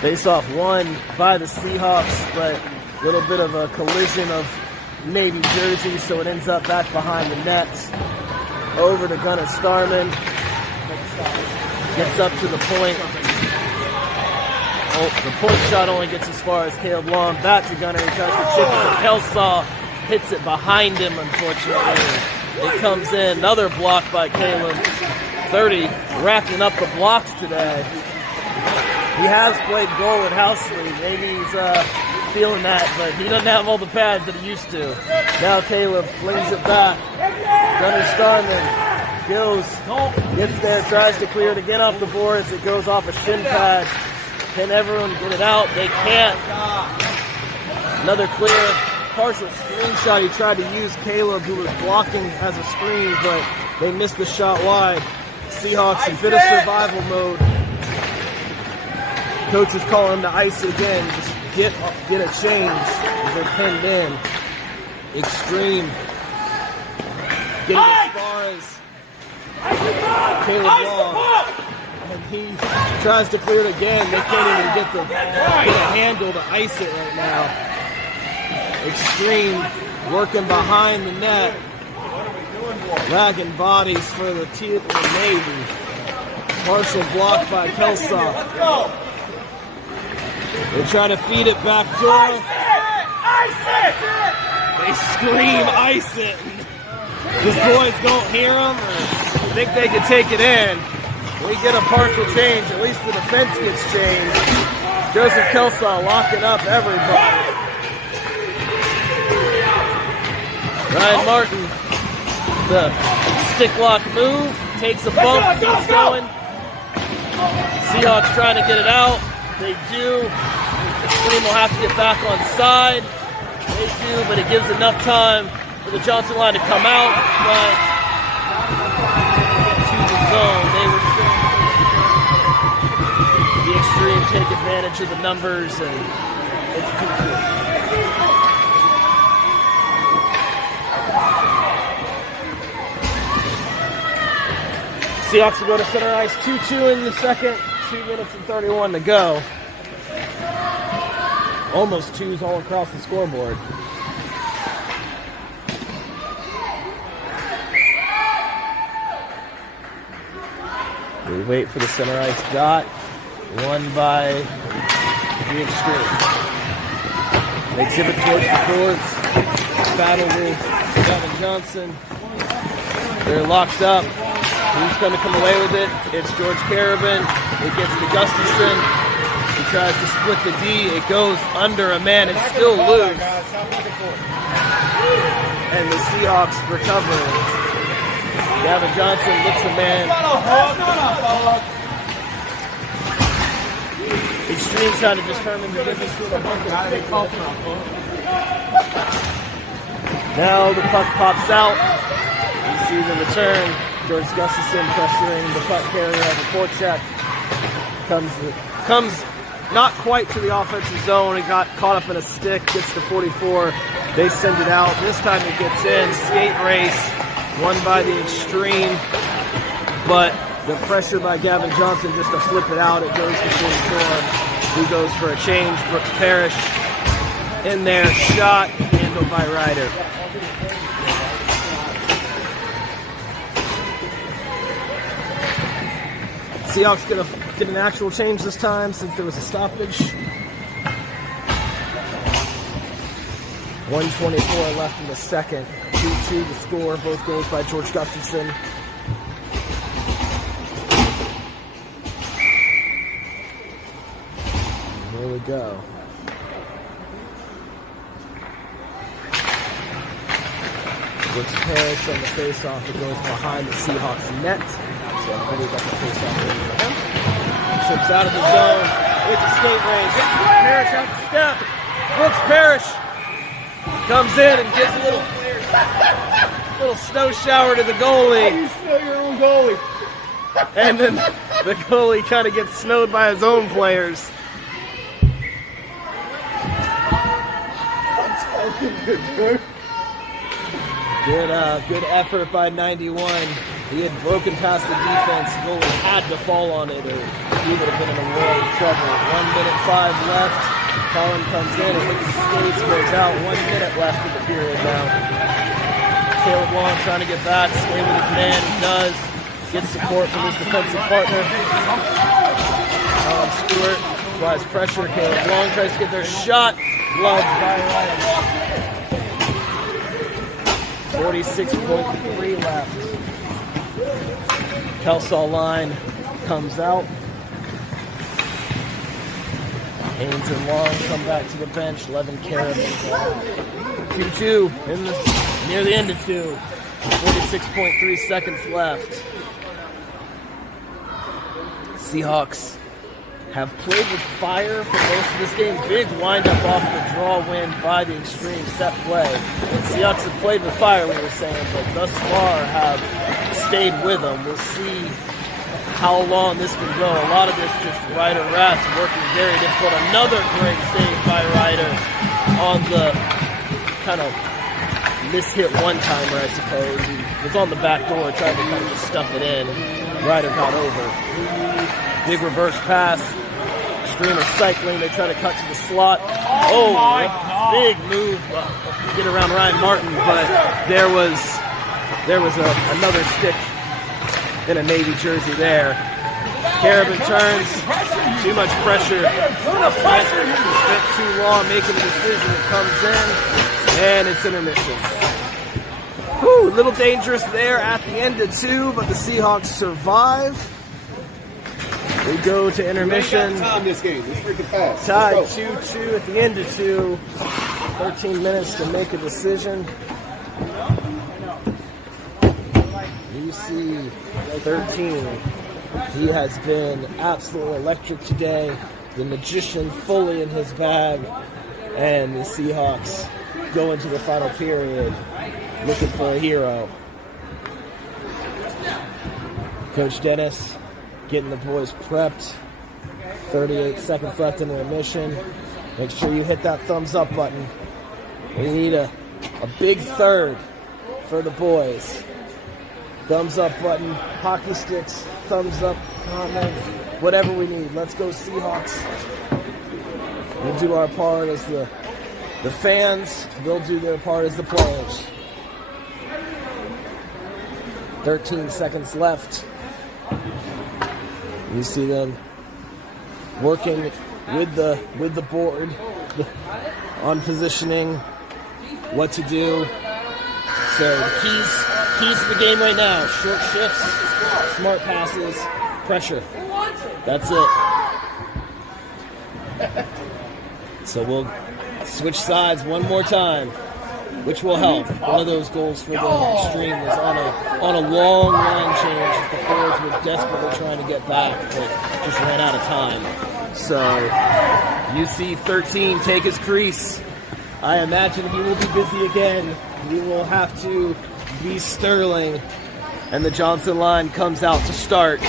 Face-off won by the Seahawks, but a little bit of a collision of Navy jerseys, so it ends up back behind the net. Over to Gunnar Starman. Gets up to the point. Oh, the point shot only gets as far as Caleb Long. Back to Gunnar. He tries to chip it. Kelsaw hits it behind him, unfortunately. It comes in. Another block by Caleb. 30, racking up the blocks today. He has played goal at House League. Maybe he's feeling that, but he doesn't have all the pads that he used to. Now Caleb flings it back. Gunnar Starman gets there, tries to clear it again off the boards. It goes off a shin pad. Can everyone get it out? They can't. Another clear, partial screen shot. He tried to use Caleb, who was blocking as a screen, but they missed the shot wide. Seahawks in bit of survival mode. Coach is calling him to ice it again. Just get a change as they're pinned in. Xtreme getting as far as Caleb Long. And he tries to clear it again. They can't even get a handle to ice it right now. Xtreme working behind the net. Dragging bodies for the Navy. Partial block by Kelsaw. They try to feed it back to him. Ice it! They scream, ice it. These boys don't hear them or think they can take it in. We get a partial change. At least the defense gets changed. Joseph Kelsaw locking up everybody. Ryan Martin, the stick lock move, takes a bump, keeps going. Seahawks trying to get it out. They do. Xtreme will have to get back on side. They do, but it gives enough time for the Johnson line to come out. But to the zone, they were still. The Xtreme take advantage of the numbers, and it's 2-2. Seahawks will go to center ice, 2-2 in the second. 2 minutes and 31 to go. Almost twos all across the scoreboard. We wait for the center ice dot. Won by the Xtreme. They exhibit towards the boards. Battle with Gavin Johnson. They're locked up. Who's going to come away with it? It's George Carabin. It gets to Gustafson. He tries to split the D. It goes under a man. It's still loose. And the Seahawks recovering. Gavin Johnson looks a man. Xtreme trying to determine the difference between a hook and a hook. Now the puck pops out. see the return. George Gustafson pressuring the puck carrier of the forecheck. Comes not quite to the offensive zone. He got caught up in a stick, gets to 44. They send it out. This time it gets in. Skate race, won by the Xtreme. But the pressure by Gavin Johnson just to flip it out. It goes to 44. He goes for a change. Brooks Parrish in there. Shot handled by Ryder. Seahawks gonna get an actual change this time since there was a stoppage. 1:24 left in the second. 2-2 to score. Both goals by George Gustafson. Here we go. Brooks Parrish on the face-off. It goes behind the Seahawks net. So everybody got the face-off ready for him. Trips out of the zone. It's a skate race. Parrish out the step. Brooks Parrish comes in and gives a little snow shower to the goalie. You smell your own goalie. And then the goalie kind of gets snowed by his own players. Good effort by 91. He had broken past the defense. The goalie had to fall on it, or he would have been in a world of trouble. 1:05 left. Colin comes in and hits the skates, goes out. 1 minute left in the period now. Caleb Long trying to get back, stay with his man. He does. Gets support from his defensive partner. Stewart applies pressure. Caleb Long tries to get their shot. Gloved by Ryan. 46.3 left. Kelsall line comes out. Haynes and Long come back to the bench. Levin Carabin. 2-2 near the end of 2. 46.3 seconds left. Seahawks have played with fire for most of this game. Big wind-up off the draw win by the Xtreme set play. Seahawks have played with fire, we were saying, but thus far have stayed with them. We'll see how long this can go. A lot of this just Ryder refs working very difficult. Another great save by Ryder on the kind of mishit one-timer, I suppose. He was on the back door, trying to kind of just stuff it in. Ryder got over. Big reverse pass. Xtreme are cycling. They try to cut to the slot. Oh my God. Big move to get around Ryan Martin, but there was another stick in a Navy jersey there. Carabin turns. Too much pressure. Spent too long making a decision. It comes in, and it's intermission. Whew, a little dangerous there at the end of 2, but the Seahawks survive. We go to intermission. Time this game. It's freaking fast. Tied 2-2 at the end of 2. 13 minutes to make a decision. UC 13. He has been absolutely electric today. The magician fully in his bag. And the Seahawks go into the final period looking for a hero. Coach Dennis getting the boys prepped. 38 seconds left in the intermission. Make sure you hit that thumbs up button. We need a big third for the boys. Thumbs up button, hockey sticks, thumbs up, comments, whatever we need. Let's go Seahawks. We'll do our part as the fans. They'll do their part as the players. 13 seconds left. You see them working with the board on positioning, what to do. So the keys to the game right now: short shifts, smart passes, pressure. That's it. So we'll switch sides one more time, which will help. One of those goals for the Xtreme was on a long line change. The forwards were desperately trying to get back, but just ran out of time. So UC 13 take his crease. I imagine he will be busy again. He will have to be Sterling And the Johnson line comes out to start.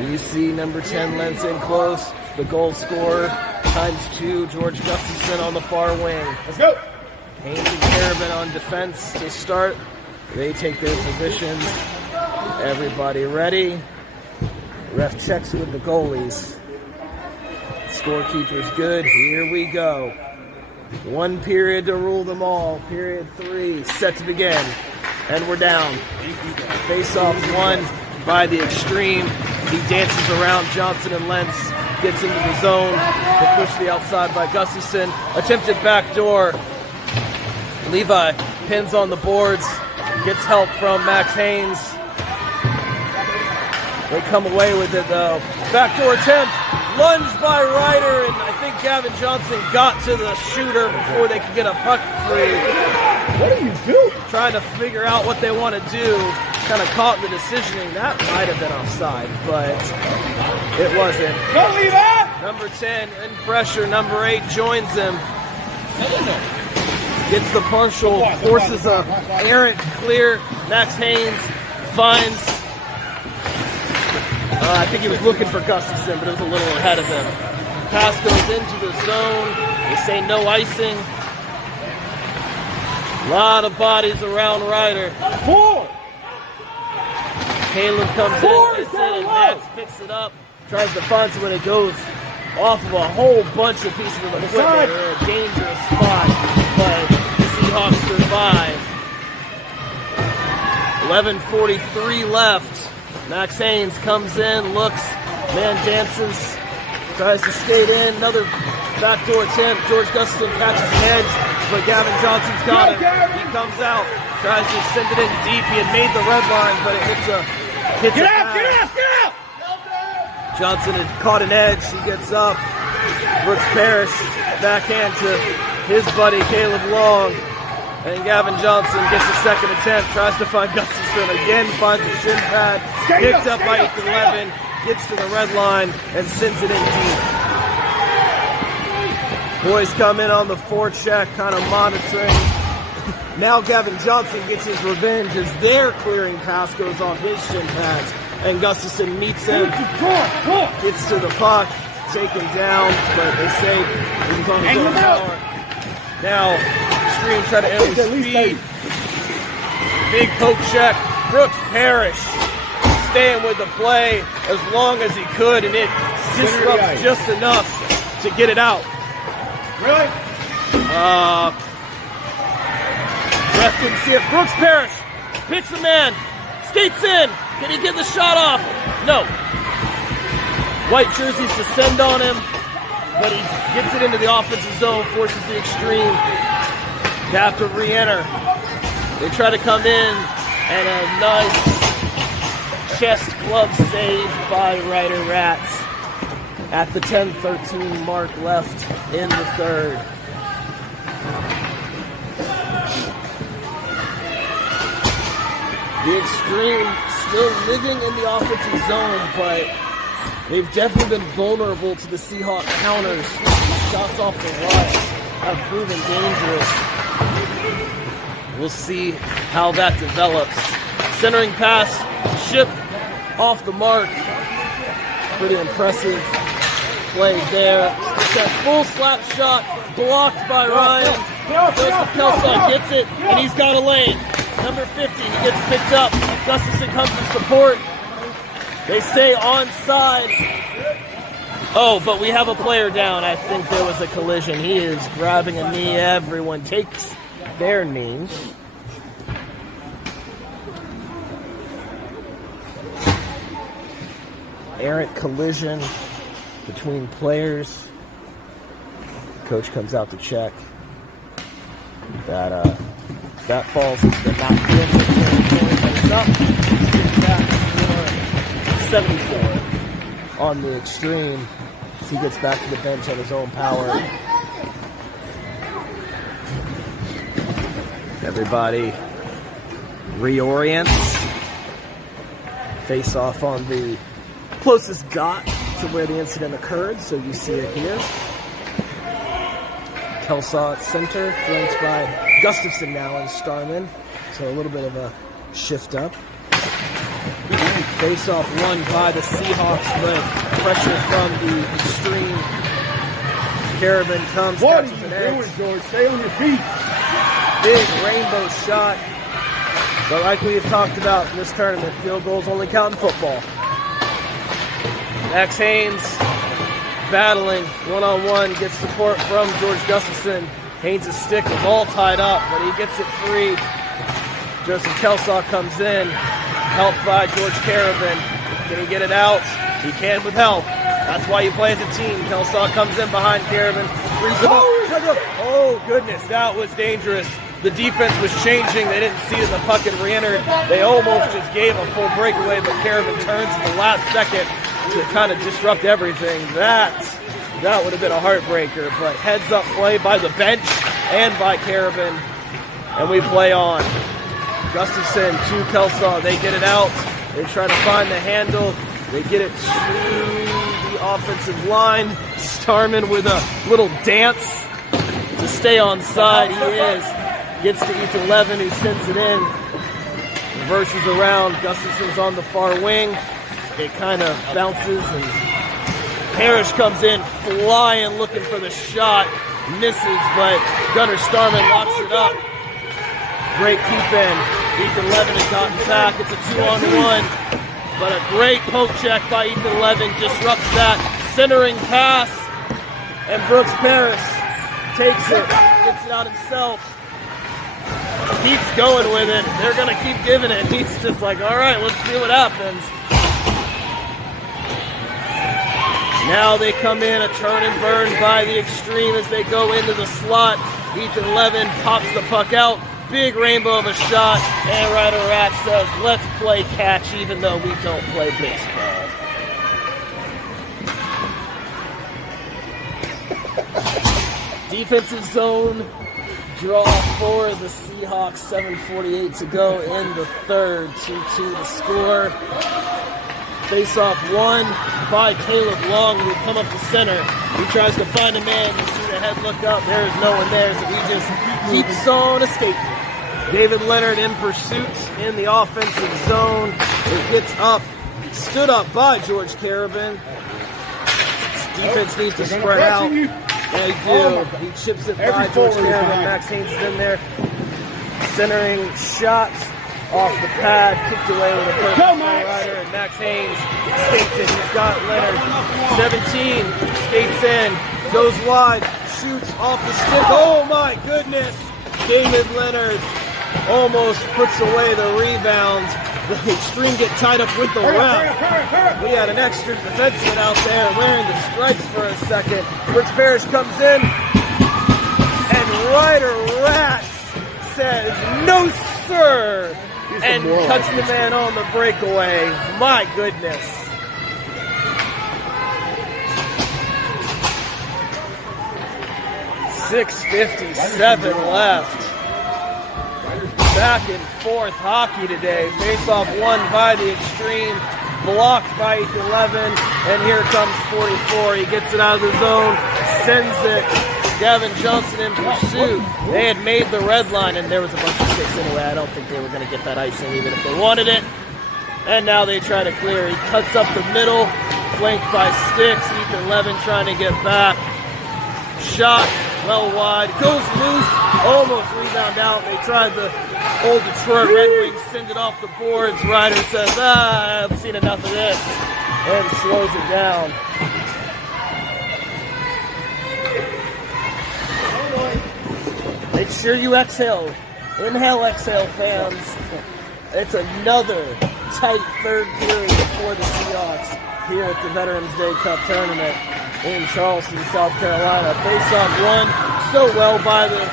You see number 10 lends in close. The goal scorer, ×2, George Gustafson on the far wing. Let's go. Haynes and Carabin on defense to start. They take their positions. Everybody ready. Ref checks with the goalies. Scorekeeper's good. Here we go. 1 period to rule them all. Period 3 set to begin. And we're down. Face-off won by the Xtreme. He dances around Johnson and Lentz. Gets into the zone. They push the outside by Gustafson. Attempted backdoor. Levi pins on the boards. Gets help from Max Haynes. They come away with it though. Backdoor attempt. Lunge by Ryder, and I think Gavin Johnson got to the shooter before they could get a puck free. What are you doing? Trying to figure out what they want to do. Kind of caught in the decisioning. That might have been offside, but it wasn't. Go, Levi! Number 10 in pressure. Number 8 joins him. Gets the partial, forces a errant clear. Max Haynes finds. I think he was looking for Gustafson, but it was a little ahead of him. Pass goes into the zone. They say no icing. A lot of bodies around Ryder. 4. Caleb comes in, gets it, and Max picks it up. Tries to find someone. It goes off of a whole bunch of pieces of equipment. They're in a dangerous spot, but the Seahawks survive. 11:43 left. Max Haynes comes in, looks, man dances, tries to skate in. Another backdoor attempt. George Gustafson catches the edge, but Gavin Johnson's got him. He comes out, tries to send it in deep. He had made the red line, but it hits a pad. Get out! Johnson had caught an edge. He gets up. Brooks Parrish backhand to his buddy Caleb Long. And Gavin Johnson gets a second attempt, tries to find Gustafson again, finds a shin pad, picked up by Ethan Levin, gets to the red line, and sends it in deep. Boys come in on the forecheck, kind of monitoring. Now Gavin Johnson gets his revenge as their clearing pass goes off his shin pads, and Gustafson meets him, gets to the puck, taken down, but they say he was on his own power. Now, Xtreme try to end with speed. Big poke check. Brooks Parrish staying with the play as long as he could, and it disrupts just enough to get it out. Really? Ref didn't see it. Brooks Parrish picks a man, skates in. Can he get the shot off? No. White jerseys descend on him, but he gets it into the offensive zone, forces the Xtreme to have to re-enter. They try to come in, and a nice chest glove save by Ryder Rats at the 10:13 mark left in the third. The Xtreme still living in the offensive zone, but they've definitely been vulnerable to the Seahawks counters. Shots off the rush have proven dangerous. We'll see how that develops. Centering pass, Ship off the mark. Pretty impressive play there. That full slap shot blocked by Ryan. Joseph Kelsaw gets it, and he's got a lane. Number 50, he gets picked up. Gustafson comes to support. They say onside. Oh, but we have a player down. I think there was a collision. He is grabbing a knee. Everyone takes their knee. Errant collision between players. Coach comes out to check. That falls into the not up. 74 on the Xtreme. He gets back to the bench on his own power. Everybody reorients. Face off on the closest got to where the incident occurred, so you see it here. Kelsaw at center, flanked by Gustafson now and Starman. So a little bit of a shift up. Face off won by the Seahawks, but pressure from the Xtreme. Carabin comes, What are catches you an edge. doing, George? Stay on your feet. Big rainbow shot. But like we have talked about in this tournament, field goals only count in football. Max Haynes battling one-on-one, gets support from George Gustafson. Haynes' stick was all tied up, but he gets it free. Joseph Kelsaw comes in, helped by George Carabin. Can he get it out? He can with help. That's why you play as a team. Kelsaw comes in behind Carabin. Brings him up. Oh, goodness, that was dangerous. The defense was changing. They didn't see that the puck had re-entered. They almost just gave a full breakaway, but Carabin turns at the last second to kind of disrupt everything. That would have been a heartbreaker, but heads up play by the bench and by Carabin, and we play on. Gustafson to Kelsaw. They get it out. They try to find the handle. They get it to the offensive line. Starman with a little dance to stay on side. He is. Gets to Ethan Levin, who sends it in. Reverses around. Gustafson's on the far wing. It kind of bounces, and Parrish comes in flying, looking for the shot. Misses, but Gunnar Starman locks it up. Great keep in. Ethan Levin has gotten back. It's a 2-on-1. But a great poke check by Ethan Levin disrupts that centering pass. And Brooks Parrish takes it, gets it out himself. Keeps going with it. They're going to keep giving it. He's just like, all right, let's see what happens. Now they come in, a turn and burn by the Xtreme as they go into the slot. Ethan Levin pops the puck out. Big rainbow of a shot, and Ryder Rat says, let's play catch even though we don't play baseball. Defensive zone draw for the Seahawks, 7:48 to go in the third, 2-2 to score. Face-off won by Caleb Long, who will come up to center. He tries to find a man. You see the head look up. There is no one there, so he just keeps on escaping. David Leonard in pursuit in the offensive zone. It gets up, stood up by George Carabin. Defense needs to spread out. They do. He chips it by George Carabin. Max Haynes is in there. Centering shot off the pad, kicked away with a perfect rider, and Max Haynes skates it. He's got Leonard. 17 skates in, goes wide, shoots off the stick. Oh my goodness! David Leonard almost puts away the rebound. The Xtreme get tied up with the ref. We had an extra defenseman out there wearing the stripes for a second. Brooks Parrish comes in, and Ryder Rat says, no sir! And cuts the man on the breakaway. My goodness. .657 left. Back and forth hockey today. Face-off won by the Xtreme. Blocked by Ethan Levin. And here comes 44. He gets it out of the zone. Sends it. Gavin Johnson in pursuit. They had made the red line, and there was a bunch of sticks anyway. I don't think they were going to get that icing even if they wanted it. And now they try to clear. He cuts up the middle, flanked by sticks. Ethan Levin trying to get back. Shot well wide. Goes loose. Almost rebound out. They tried the old Detroit Red Wings, send it off the boards. Ryder says, I've seen enough of this. And slows it down. Make sure you exhale. Inhale, exhale, fans. It's another tight third period for the Seahawks here at the Veterans Day Cup Tournament in Charleston, South Carolina. Face-off won so well by the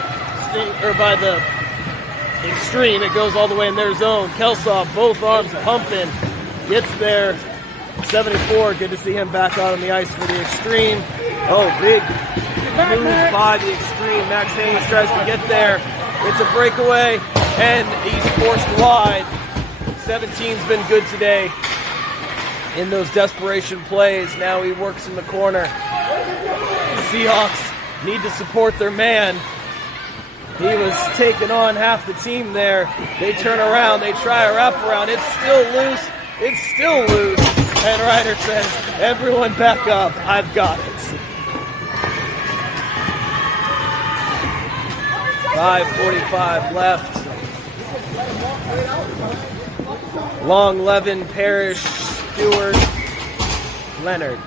Xtreme. It goes all the way in their zone. Kelsaw, both arms pumping, gets there. 74. Good to see him back out on the ice for the Xtreme. Oh, big move by the Xtreme. Max Haynes tries to get there. It's a breakaway, and he's forced wide. 17's been good today in those desperation plays. Now he works in the corner. The Seahawks need to support their man. He was taking on half the team there. They turn around, they try a wraparound. It's still loose. It's still loose. And Ryder says, everyone back up. I've got it. 5:45 left. Long, Levin, Parrish, Stewart, Leonard.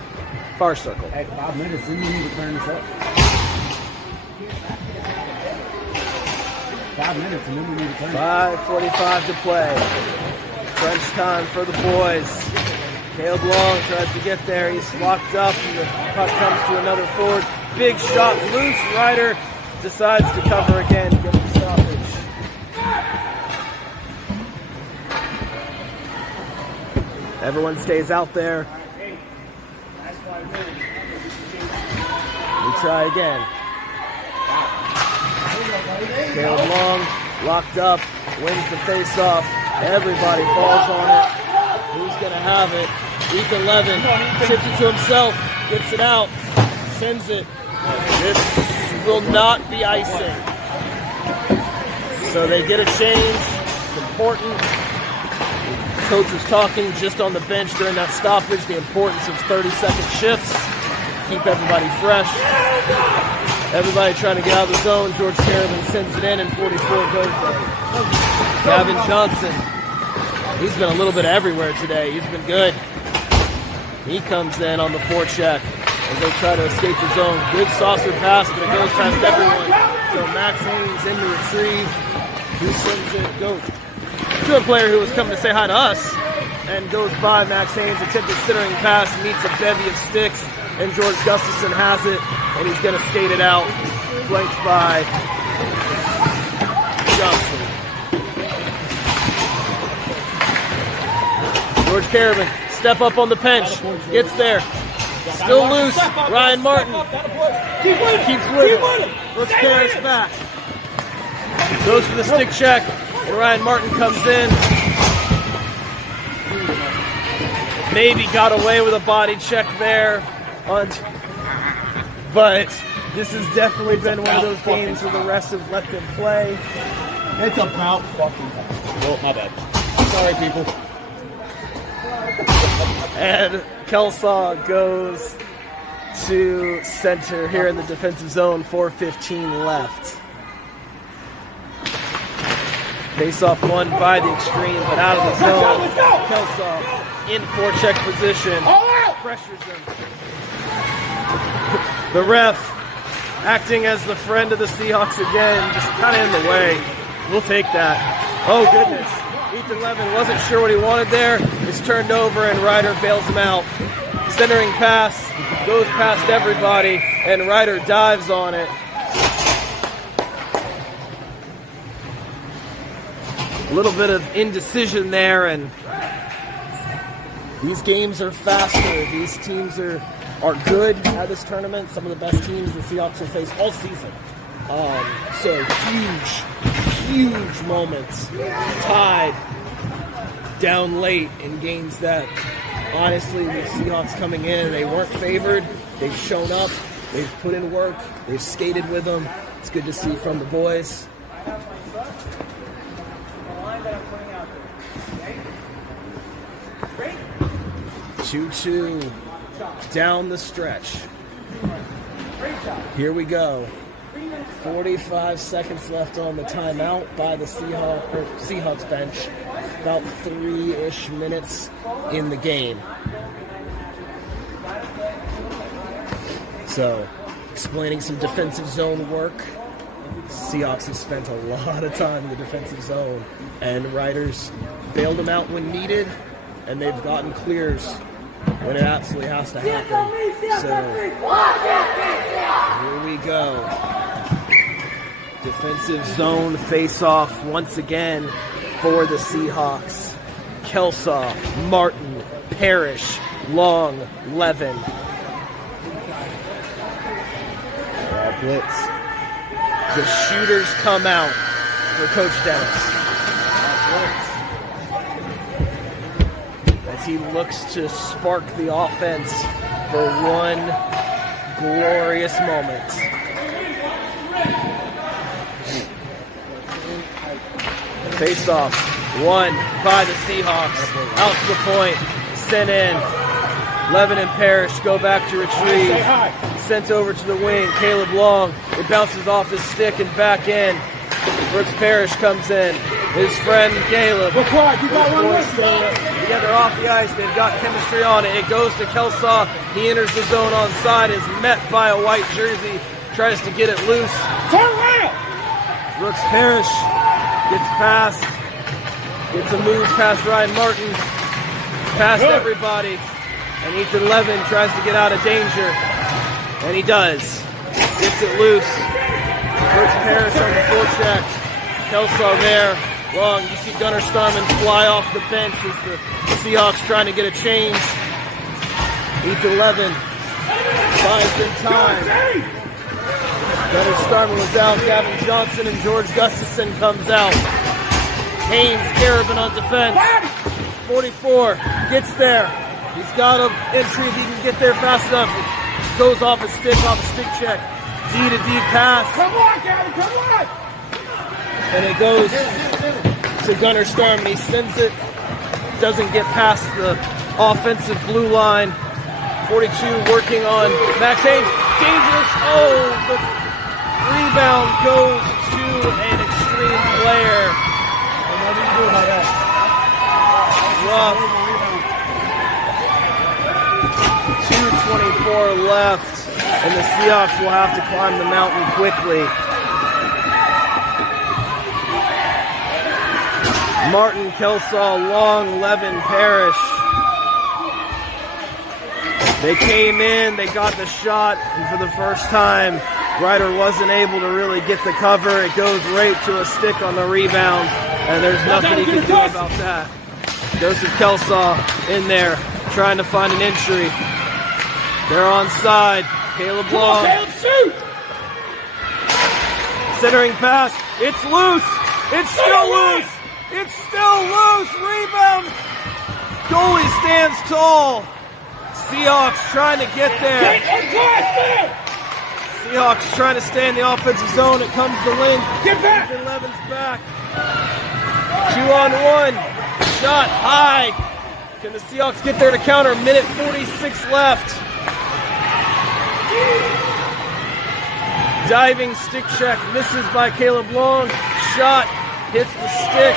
Far circle. Hey, 5 minutes, then we need to turn this up. 5 minutes, and then we need to turn it up. 5:45 to play. Crunch time for the boys. Caleb Long tries to get there. He's locked up, and the puck comes to another forward. Big shot loose. Ryder decides to cover again to get the stoppage. Everyone stays out there. We try again. Caleb Long locked up, wins the face-off. Everybody falls on it. Who's going to have it? Ethan Levin tips it to himself, gets it out, sends it. This will not be icing. So they get a change. It's important. The coach was talking just on the bench during that stoppage, the importance of 30-second shifts. Keep everybody fresh. Everybody trying to get out of the zone. George Caravan sends it in, and 44 goes there. Gavin Johnson. He's been a little bit everywhere today. He's been good. He comes in on the forecheck as they try to escape the zone. Good saucer pass, but it goes past everyone. So Max Haynes in the retrieve. Who sends it? Goes to a player who was coming to say hi to us and goes by Max Haynes. Attempted centering pass, meets a bevy of sticks, and George Gustafson has it, and he's going to skate it out. Flanked by Johnson. George Caravan, step up on the bench, gets there. Still loose, Ryan Martin. Keeps winning. Looks Parrish back. Goes for the stick check, and Ryan Martin comes in. Maybe got away with a body check there. But this has definitely been one of those games where the refs have let them play. It's about fucking time. Oh, my bad. Sorry, people. And Kelsaw goes to center here in the defensive zone. 4:15 left. Face-off won by the Xtreme, but out of the zone. Let's go! Kelsaw in forecheck position. Pressures him. The ref acting as the friend of the Seahawks again, just kind of in the way. We'll take that. Oh, goodness. Ethan Levin wasn't sure what he wanted there. It's turned over, and Ryder bails him out. Centering pass goes past everybody, and Ryder dives on it. A little bit of indecision there, and these games are faster. These teams are good at this tournament. Some of the best teams the Seahawks will face all season. So huge moments. Tied, down late in games that, honestly, the Seahawks coming in, they weren't favored. They've shown up. They've put in work. They've skated with them. It's good to see from the boys. 2-2 down the stretch. Here we go. 45 seconds left on the timeout by the Seahawks bench. About 3-ish minutes in the game. So, explaining some defensive zone work. Seahawks have spent a lot of time in the defensive zone, and Riders bailed them out when needed, and they've gotten clears when it absolutely has to happen. So, here we go. Defensive zone face-off once again for the Seahawks. Kelsaw, Martin, Parrish, Long, Levin. Blitz. The shooters come out for Coach Dennis. As he looks to spark the offense for one glorious moment. Face-off, won by the Seahawks. Out to the point, sent in. Levin and Parrish go back to retrieve. Sent over to the wing, Caleb Long. It bounces off his stick and back in. Brooks Parrish comes in. His friend Caleb. You got one more. Yeah, they're off the ice. They've got chemistry on it. It goes to Kelsaw. He enters the zone on side, is met by a white jersey. Tries to get it loose. Turn around! Brooks Parrish gets past. Gets a move past Ryan Martin. Past everybody. And Ethan Levin tries to get out of danger. And he does. Gets it loose. Brooks Parrish on the forecheck. Kelsaw there. Long. You see Gunnar Starman fly off the bench as the Seahawks trying to get a change. Ethan Levin buys in time. Gunnar Starman was out. Gavin Johnson and George Gustafson comes out. Haynes, Carabin on defense. 44 gets there. He's got an entry if he can get there fast enough. It goes off a stick check. D to D pass. Come on, Gavin, come on! And it goes to Gunnar Starman. He sends it. Doesn't get past the offensive blue line. 42 working on Max Haynes. Dangerous. Oh, the rebound goes to an Xtreme player. And what do you do about that? Rough. 2:24 left, and the Seahawks will have to climb the mountain quickly. Martin, Kelsaw, Long, Levin, Parrish. They came in, they got the shot, and for the first time, Ryder wasn't able to really get the cover. It goes right to a stick on the rebound, and there's nothing he can do about that. Joseph Kelsaw in there, trying to find an entry. They're on side. Caleb Long. Caleb, shoot! Centering pass. It's loose. It's still loose. It's still loose. Rebound. Goalie stands tall. Seahawks trying to get there. Get aggressive! Seahawks trying to stay in the offensive zone. It comes to Lynn. Get back! Ethan Levin's back. 2-on-1. Shot high. Can the Seahawks get there to counter? Minute 46 left. Diving stick check. Misses by Caleb Long. Shot. Hits the stick.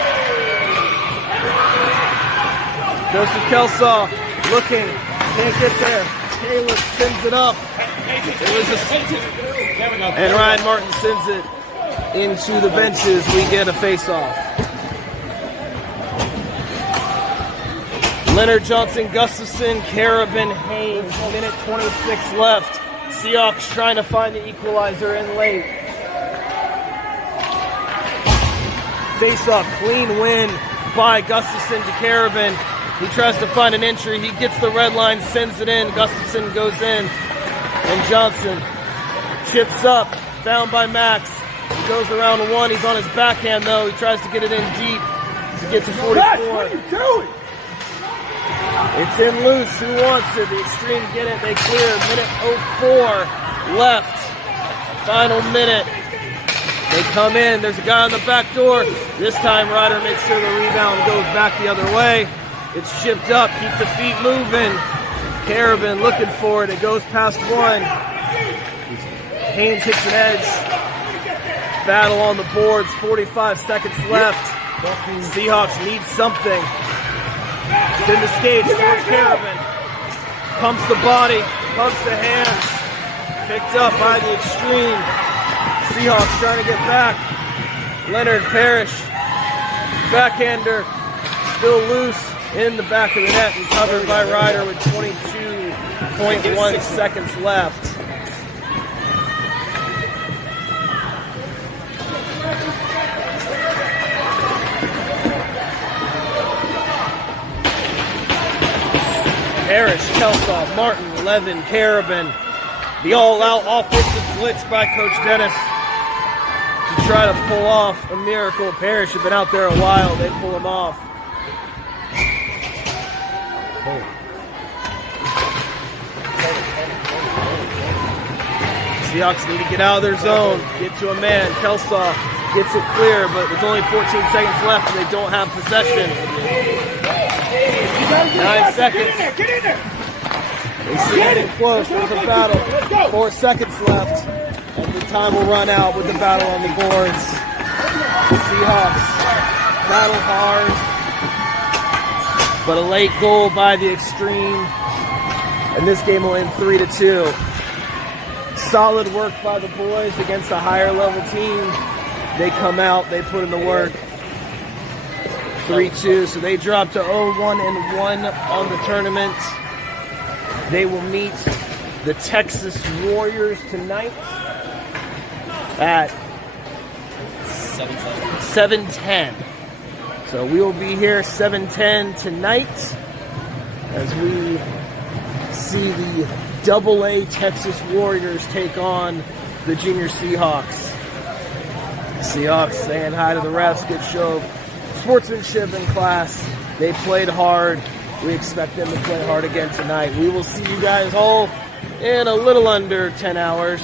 Joseph Kelsaw looking. Can't get there. Caleb sends it up. And Ryan Martin sends it into the benches. We get a face-off. Leonard Johnson, Gustafson, Carabin, Haynes. Minute 26 left. Seahawks trying to find the equalizer in late. Face-off, clean win by Gustafson to Carabin. He tries to find an entry. He gets the red line, sends it in. Gustafson goes in. And Johnson chips up, found by Max. He goes around one. He's on his backhand, though. He tries to get it in deep to get to 44. What are you doing? It's in loose. Who wants it? The Xtreme get it. They clear. Minute 04 left. Final minute. They come in. There's a guy on the back door. This time Ryder makes sure the rebound goes back the other way. It's chipped up. Keep the feet moving. Carabin looking for it. It goes past one. Haynes hits an edge. Battle on the boards. 45 seconds left. Seahawks need something. It's in the skates towards Carabin. Pumps the body. Pumps the hands. Picked up by the Xtreme. Seahawks trying to get back. Leonard Parrish. Backhander. Still loose in the back of the net and covered by Ryder with 22.1 seconds left. Parrish, Kelsaw, Martin, Levin, Carabin. The all-out offensive blitz by Coach Dennis to try to pull off a miracle. Parrish had been out there a while. They pull him off. Seahawks need to get out of their zone. Get to a man. Kelsaw gets it clear, but with only 14 seconds left and they don't have possession. 9 seconds. Get in there. They see it close. There's a battle. 4 seconds left, and the time will run out with the battle on the boards. The Seahawks battle hard, but a late goal by the Xtreme, and this game will end 3-2. Solid work by the boys against a higher level team. They come out, they put in the work. 3-2, so they drop to 0-1-1 on the tournament. They will meet the Texas Warriors tonight at 7:10. So we will be here 7:10 tonight as we see the AA Texas Warriors take on the Junior Seahawks. Seahawks saying hi to the refs, good show of sportsmanship in class. They played hard. We expect them to play hard again tonight. We will see you guys all in a little under 10 hours.